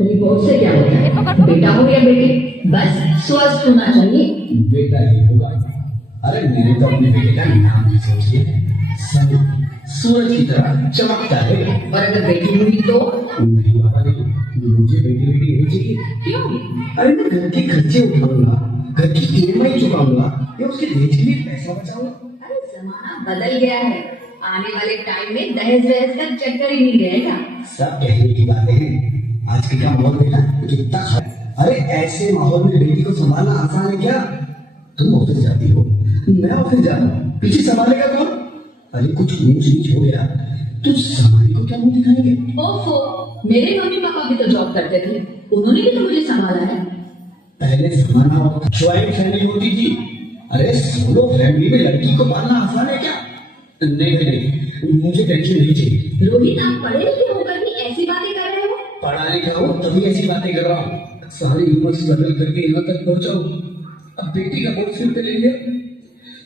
Report से क्या होता है? बेटा हो या बेटी, बस स्वस्थ होना चाहिए। बेटा ही होगा। अरे मैंने तो अपने बेटे का नाम भी सोच लिया है, सनी। सूरज की तरह चमकता है। और अगर बेटी हुई तो? नहीं बाबा नहीं, मुझे बेटी नहीं चाहिए। क्यों? अरे मैं घर के खर्चे उठाऊंगा, घर की ईएमआई चुकाऊंगा या उसके दहेज के लिए पैसा बचाऊंगा। अरे जमाना बदल गया है, आने वाले टाइम में दहेज वहेज का चक्कर ही नहीं रहेगा। सब कहने की बातें हैं, आजकल का माहौल देखा कितना खराब। अरे ऐसे माहौल में बेटी को संभालना आसान है क्या? तुम ऑफिस जाती हो, मैं ऑफिस जाता हूँ, पीछे संभालेगा कौन? अरे कुछ ऊंच नीच हो गया तो संभाली को क्या मुंह दिखाएंगे? ओफो, मेरे मम्मी पापा भी तो जॉब करते थे, उन्होंने भी तो मुझे संभाला है। पहले जमाना और ज्वाइंट फैमिली होती थी। अरे सोलो फैमिली में लड़की को पालना आसान है क्या? नहीं नहीं, मुझे टेंशन नहीं चाहिए। रोहित, आप पढ़े लिखे होकर भी ऐसी बातें कर रहे हो? पढ़ा लिखा हूँ तभी ऐसी बातें कर रहा हूँ। सारी उम्र स्ट्रगल करके यहाँ तक पहुंचा हूँ, अब बेटी का बोझ सिर पे लेंगे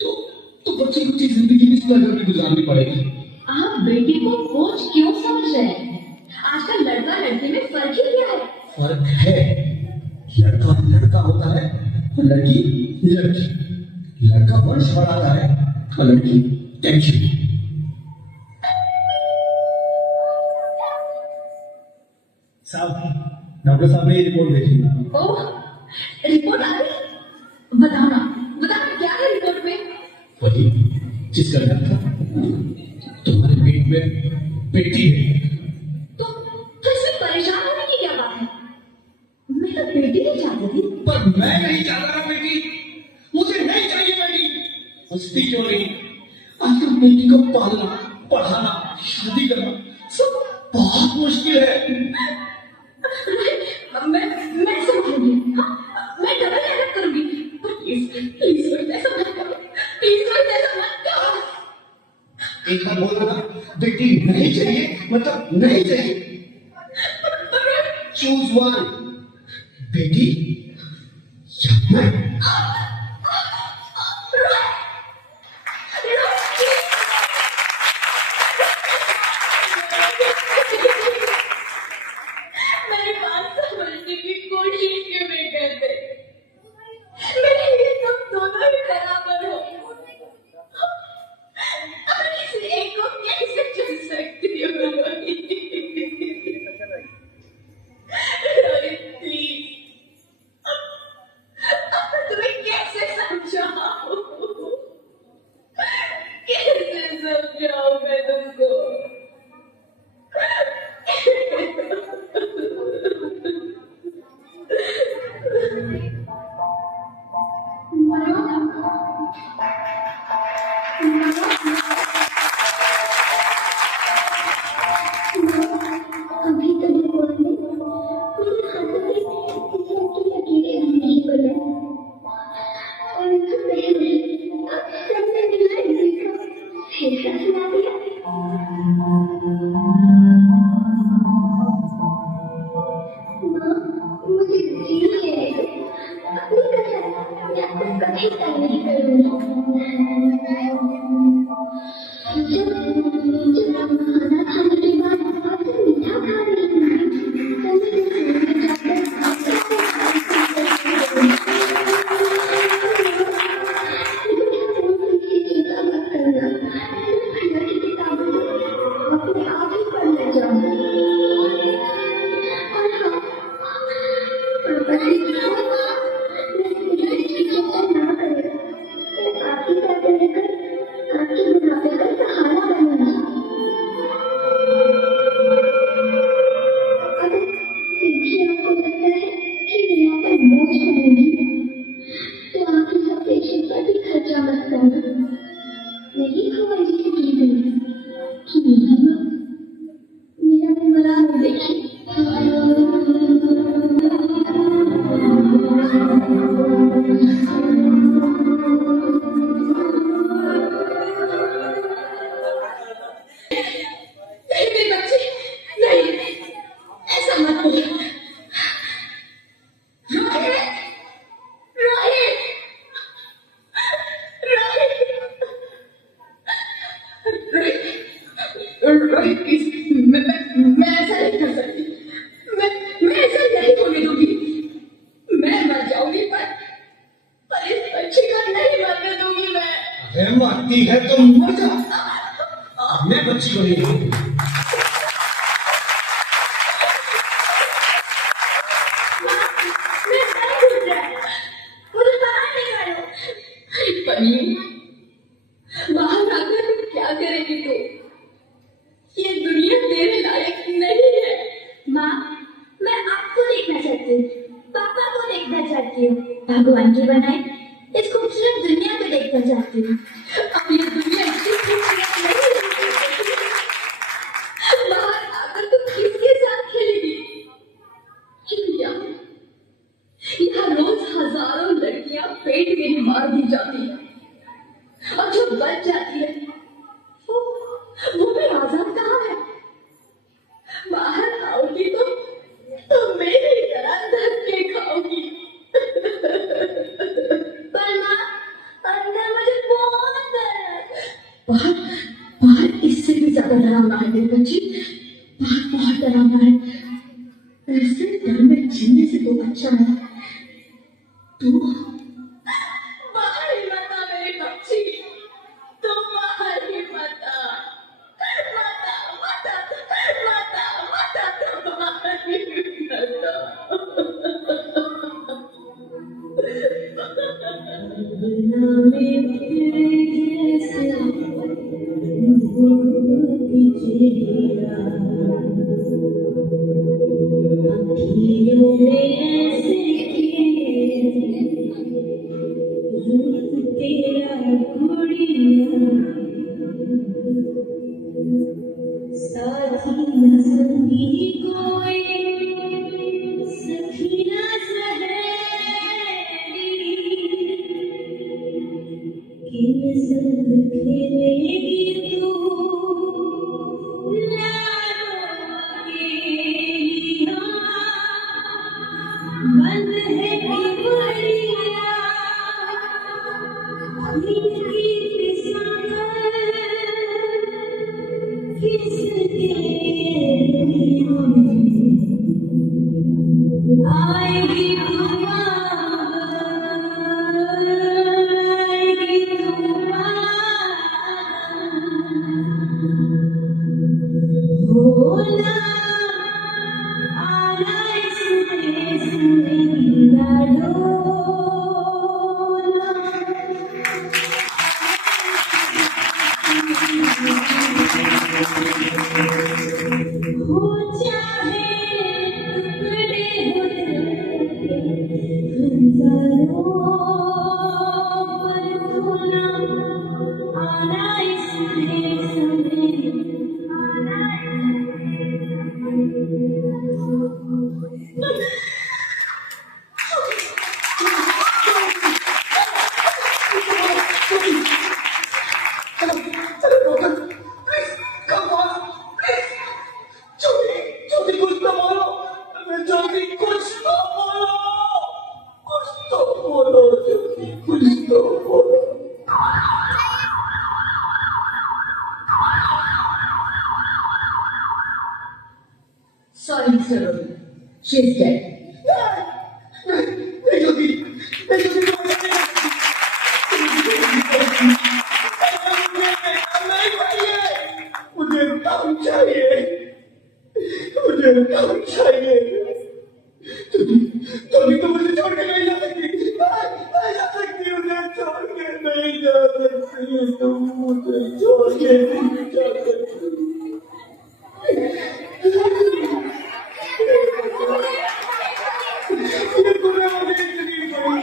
तो बच्ची कुछ जिंदगी भी स्ट्रगल में गुजारनी पड़ेगी। आप बेटी को बोझ क्यों समझ रहे हैं? आजकल लड़का लड़की में फर्क ही क्या है? फर्क है, लड़का लड़का होता है और लड़की लड़की। लड़का वंश बढ़ाता है और लड़की टेंशन। साहब, डॉक्टर साहब ने रिपोर्ट देखी। ओह, रिपोर्ट आ गई? बताओ ना क्या है रिपोर्ट में? वही जिसका डर था, तुम्हारे पेट में बेटी है। तो इसमें परेशान होने की क्या बात है? मैं तो बेटी नहीं चाहती थी। पर मैं नहीं चाह रहा बेटी, मुझे नहीं चाहिए बेटी। पूछती क्यों नहीं? आजकल बेटी को पालना, पढ़ाना, शादी करना सब बहुत मुश्किल है। मैं समझूंगी, हाँ, मैं डबल मेहनत करूंगी, पर प्लीज प्लीज रोहित ऐसा मत करो, प्लीज रोहित ऐसा मत करो। एक बार बोल ना, बेटी नहीं चाहिए मतलब नहीं चाहिए। चूज वन, बेटी या मैं। मेरी बात समझने की कोशिश क्यों नहीं करते? मेरे लिए तुम दोनों ही बराबर हो। अब किसी एक को कैसे चुन सकती हो रोहित? रोहित प्लीज, अब मैं तुम्हें कैसे समझाऊं? कैसे समझाऊं मैं तुमको? अभी तो रिपोर्ट में मेरे हाथों पे लकीर लकीरें नहीं बने, और इससे पहले अब सबने मिलकर देखा, फैसला सुना दिया। माँ, मुझे जी लेने दो, अपनी कसम, मैं आपको कभी तंग नहीं करूंगी। जब जब खाना खाने के बाद आपसे मीठा खा रही थी, तो मेरे रूम में जाकर चिंता मत करना, मैं भैया की किताबों को अपने आप ही पढ़ने जाऊंगी। और हाँ, पापा से कहो, मैं रिसर्च की चिंता ना करें, मैं मांगती है तो मर जा। मैं बच्ची बनी हूँ। बाहर आकर तुम क्या करेगी तू? ये दुनिया तेरे लायक नहीं है। माँ, मैं आपको देखना चाहती हूँ, पापा को देखना चाहती हूँ, भगवान की बनाई इस खूबसूरत दुनिया को देखना चाहती हूँ। अब ये दुनिया इतनी खूबसूरत नहीं है। बाहर आकर तुम किसके साथ खेलेगी? यहाँ रोज हजारों लड़कियां पेट में ही मार दी जाती है, और जो बच जाती है वो भी आजाद कहाँ है? बाहर आओगी तो मेरी तरह धक्के खाओगी। पर माँ, अंदर मुझे बहुत डर है। बाहर बाहर इससे भी ज्यादा डरावना है मेरी बच्ची। बाहर बहुत डरावना है। ऐसे डर में जीने से तो अच्छा है तू बाहर ही मत आ मेरी बच्ची। तुम बाहर ही मत आ। मत आ, मत आ, मत आ, मत आ, तुम बाहर ही मत Sorry, sir. She's dead. तभी तो मुझे छोड़ के नहीं जा सकती। नहीं जा सकती, मुझे छोड़ के नहीं जा सकती। तुम मुझे छोड़ के नहीं जा सकती। ये पूरा मुझे इतनी बड़ी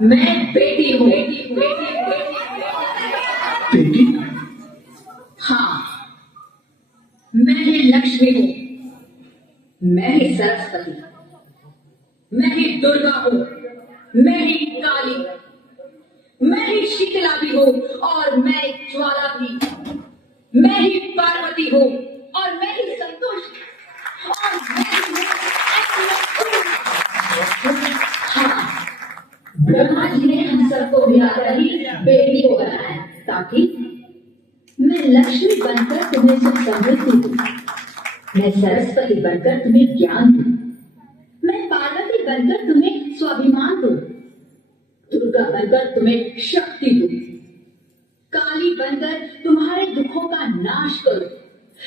मैं बेटी हूँ। बेटी? हाँ, मैं ही लक्ष्मी हूँ, मैं ही सरस्वती, मैं ही दुर्गा हूँ, मैं ही काली, मैं ही शीतला भी हूँ और मैं ज्वाला भी, मैं ही पार्वती हूँ और मैं ही संतोष और मैं ही हाँ, ब्रह्मा जी ने हम सबको मिलाकर ही बेटी को बनाया ताकि मैं लक्ष्मी बनकर तुम्हें सुख समृद्धि दूं, मैं सरस्वती बनकर तुम्हें ज्ञान दूं, मैं पार्वती बनकर तुम्हें स्वाभिमान दूं, दुर्गा बनकर तुम्हें शक्ति दूं, काली बनकर तुम्हारे दुखों का नाश करूं,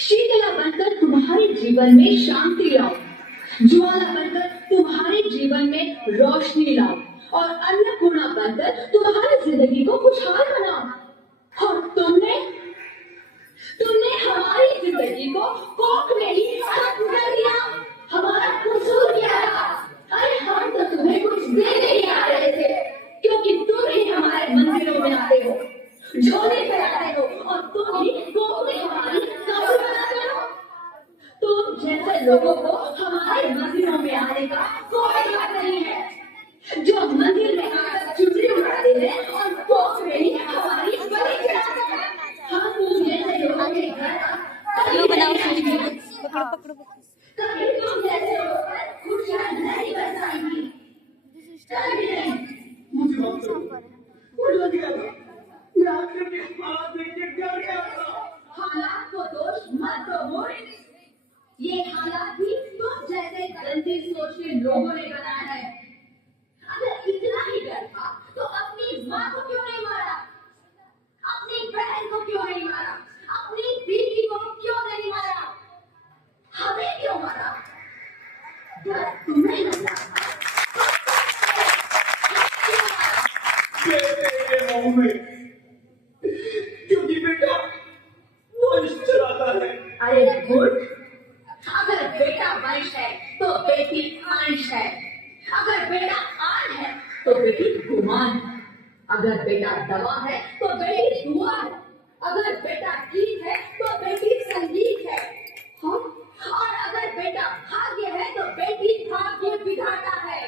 शीतला बनकर तुम्हारे जीवन में शांति लाऊं, ज्वाला बनकर तुम्हारे जीवन में रोशनी लाऊं और अन्नपूर्णा बनकर तुम्हारी जिंदगी को खुशहाल बनाऊं। और तुमने हमारी जिंदगी को कोख में ही खत्म कर दिया। हमारा कसूर क्या था? अरे हम तो तुम्हें कुछ देने ही आ रहे थे, क्योंकि तुम ही हमारे मंदिरों में आते हो, झोले फैलाते हो और तुम ही कोख में हमारी काबू बनाते हो। तुम जैसे लोगों को हमारे मंदिरों में आने का कोई हक नहीं है, जो मंदिर में आकर चुनरी उड़ाते हैं और कोख में ही हमारी बलि चढ़ाते हैं। हम तुम जैसे लोगों के घर कभी तुम जैसे होकर खुशियां नहीं बरसाएंगी, कभी नहीं। मुझे माफ करो, मुझे दिया था, मैं आखिर में हालात देख के डर गया था। हालात को दोष मत दो मोड़, ये हालात भी तुम जैसे गंदी सोच के लोगों ने बनाया है। अगर इतना ही डर था तो अपनी माँ को क्यों नहीं मारा, अपनी बहन को क्यों नहीं मारा, अपनी बीवी को क्यों नहीं मारा, हमें क्यों मारा? डर तुम्हें लगा था, बेटे के मुंह में, क्योंकि बेटा वंश चलाता है। अरे मूर्ख, अगर बेटा वंश है तो बेटी अंश है, अगर बेटा आन है तो बेटी गुमान, अगर बेटा दवा है तो बेटी दुआ है, अगर बेटा गीत है तो बेटी संगीत है, और अगर बेटा भाग्य है तो बेटी भाग्य विधाता है।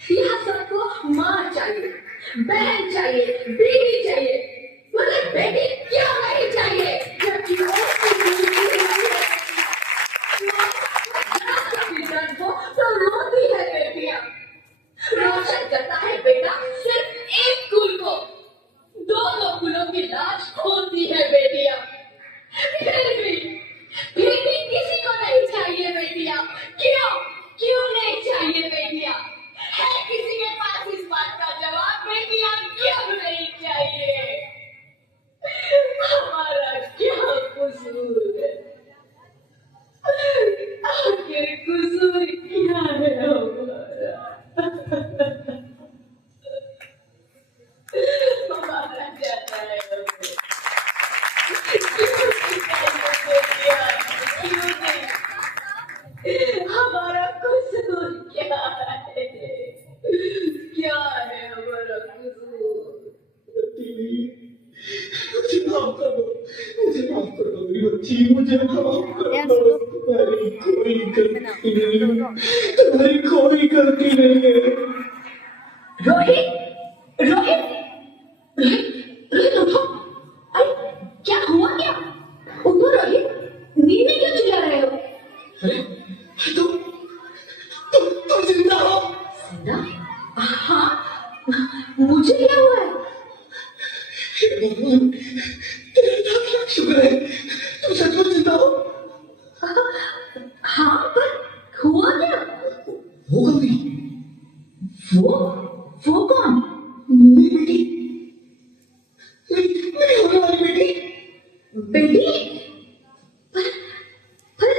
यह सबको माँ चाहिए, बहन चाहिए, बीवी चाहिए, मगर बेटी क्यों नहीं चाहिए? जबकि तो रोती है बेटियां, रोशन करता है बेटा सिर्फ एक कुल को, दोनों कुलों की लाज खोती है बेटियां। फिर भी किसी को नहीं चाहिए बेटियां। क्यों नहीं चाहिए बेटियां? है किसी के पास इस बात का जवाब? बेटियां क्यों नहीं चाहिए? हमारा क्या कसूर है? आखिर कसूर क्या है हमारा? हमारा क्या है? हमारा कसूर क्या है? क्या है हमारा कसूर? मुझे माफ कर दो, मुझे माफ कर दो मेरी बच्ची, मुझे माफ कर दो। तुम्हारी कोई गलती नहीं, तुम्हारी कोई गलती नहीं है। रोहित, रोहित, रोहित उठो। अरे क्या हुआ क्या? उठो रोहित, नींद में क्यों चिल्ला रहे हो? अरे तुम जिंदा हो? जिंदा? हाँ, मुझे क्या हुआ है? भगवान, तेरा लाख शुक्र है, तुम सचमुच जिंदा हो। हाँ, पर हुआ क्या? वो कभी वो कौन? मेरी बेटी, मेरी होने वाली बेटी। बेटी? पर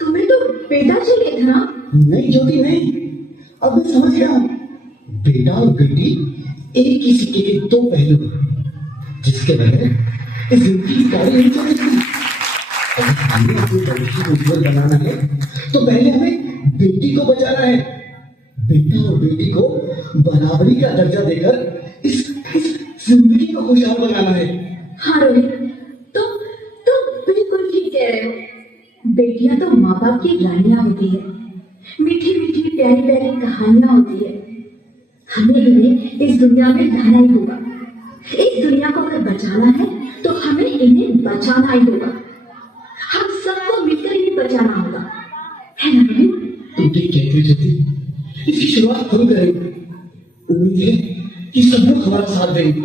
तुम्हें तो बेटा चाहिए था ना? नहीं ज्योति नहीं, अब मैं समझ गया हूँ। बेटा और बेटी एक ही सिक्के के दो पहलू हैं, जिसके बगैर इस जिंदगी की गाड़ी नहीं चल सकती। अगर हमें अपनी भविष्य को उज्जवल बनाना है तो पहले हमें बेटी को बचाना है। बेटा और बेटी को बराबरी का दर्जा देकर इस जिंदगी को खुशहाल बनाना है। हाँ रोहित, तुम बिल्कुल ठीक कह रहे हो। बेटियां तो माँ बाप की रानियां होती है, मीठी मीठी प्यारी प्यारी कहानियां होती है। हमें इन्हें इस दुनिया में रहना ही होगा। इस दुनिया को अगर बचाना है तो हमें इन्हें बचाना ही होगा। हम सबको मिलकर इन्हें बचाना होगा, है ना बहन? तुम ठीक कहती हो ज्योति, इसकी शुरुआत हम करेंगे। उम्मीद है कि सब लोग हमारा साथ देंगे।